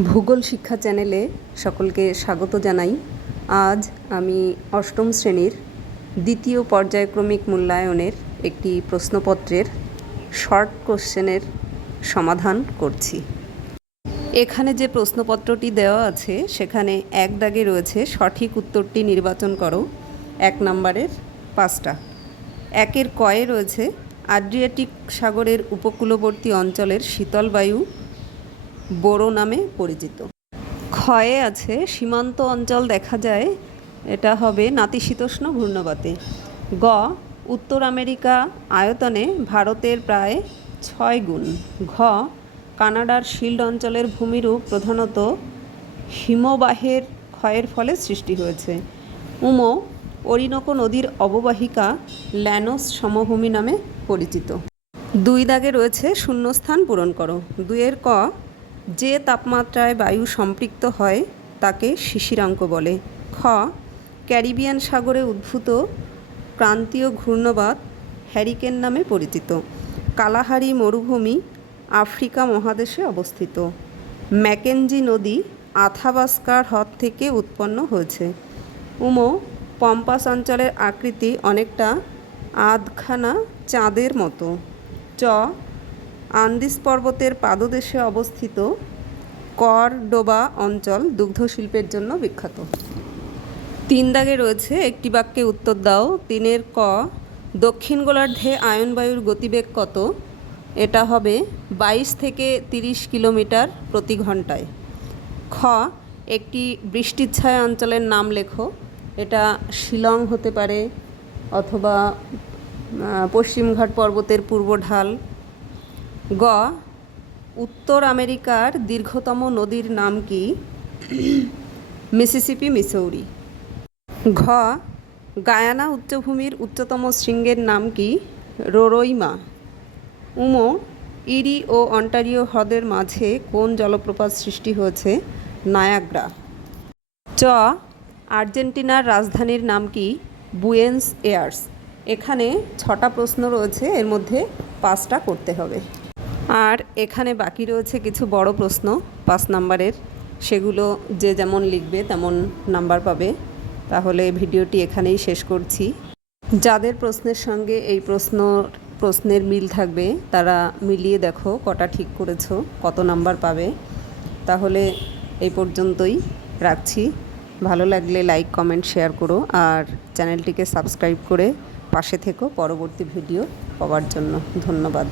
ভূগোল শিক্ষা চ্যানেলে সকলকে স্বাগত জানাই। আজ আমি অষ্টম শ্রেণির দ্বিতীয় পর্যায়ক্রমিক মূল্যায়নের একটি প্রশ্নপত্রের শর্ট কোশ্চেনের সমাধান করছি। এখানে যে প্রশ্নপত্রটি দেওয়া আছে, সেখানে এক দাগে রয়েছে সঠিক উত্তরটি নির্বাচন করো। এক নম্বরের পাঁচটা। একের কয়ে রয়েছে আড্রিয়াটিক সাগরের উপকূলবর্তী অঞ্চলের শীতল বায়ু বোরো নামে পরিচিত। ক্ষয়ে আছে সীমান্ত অঞ্চল দেখা যায়, এটা হবে নাতিশীতোষ্ণ ঘূর্ণবাতে। গ, উত্তর আমেরিকা আয়তনে ভারতের প্রায় ছয় গুণ। ঘ, কানাডার শিল্ড অঞ্চলের ভূমিরূপ প্রধানত হিমবাহের ক্ষয়ের ফলে সৃষ্টি হয়েছে। উমো, অরিনকো নদীর অববাহিকা ল্যানোস সমভূমি নামে পরিচিত। দুই দাগে রয়েছে শূন্যস্থান পূরণ করো। দুইয়ের ক যে তাপমাত্রায় বায়ু সম্পৃক্ত হয়, তাকে শিশিরাঙ্ক বলে। খ, ক্যারিবিয়ান সাগরে উদ্ভূত ক্রান্তীয় ঘূর্ণবাদ হ্যারিকেন নামে পরিচিত। কালাহারি মরুভূমি আফ্রিকা মহাদেশে অবস্থিত। ম্যাকেঞ্জি নদী আথাবাস্কার হ্রদ থেকে উৎপন্ন হয়েছে। উমো, পম্পাস অঞ্চলের আকৃতি অনেকটা আধখানা চাঁদের মতো। চ আন্দিস পর্বতের পাদদেশে অবস্থিত করডোবা অঞ্চল দুগ্ধশিল্পের জন্য বিখ্যাত। তিন দাগে রয়েছে, একটি বাক্যে উত্তর দাও। তিনের ক, দক্ষিণ গোলার্ধে আয়নবায়ুর গতিবেগ কত? এটা হবে বাইশ থেকে তিরিশ কিলোমিটার প্রতি ঘন্টায়। খ, একটি বৃষ্টিচ্ছায়া অঞ্চলের নাম লেখো। এটা শিলং হতে পারে অথবা পশ্চিমঘাট পর্বতের পূর্ব ঢাল। গ, উত্তর আমেরিকার দীর্ঘতম নদীর নাম কি? Mississippi, Missouri. ঘ, গায়ানা উচ্চভূমির উচ্চতম শৃঙ্গের নাম কি? রোরইমা। উমো, ইরি ও অন্টারিও হ্রদের মাঝে কোন জলপ্রপাত সৃষ্টি হয়েছে? নায়াগ্রা। চ, আর্জেন্টিনার রাজধানীর নাম কি? Buenos Aires. এখানে ছটা প্রশ্ন রয়েছে, এর মধ্যে পাঁচটা করতে হবে। আর এখানে বাকি রয়েছে কিছু বড় প্রশ্ন, পাঁচ নাম্বারের। সেগুলো যে যেমন লিখবে তেমন নাম্বার পাবে। তাহলে ভিডিওটি এখানেই শেষ করছি। যাদের প্রশ্নের সঙ্গে এই প্রশ্ন প্রশ্নের মিল থাকবে, তারা মিলিয়ে দেখো কটা ঠিক করেছ, কত নাম্বার পাবে। তাহলে এই পর্যন্তই রাখছি। ভালো লাগলে লাইক, কমেন্ট, শেয়ার করো আর চ্যানেলটিকে সাবস্ক্রাইব করে পাশে থেকো পরবর্তী ভিডিও পাওয়ার জন্য। ধন্যবাদ।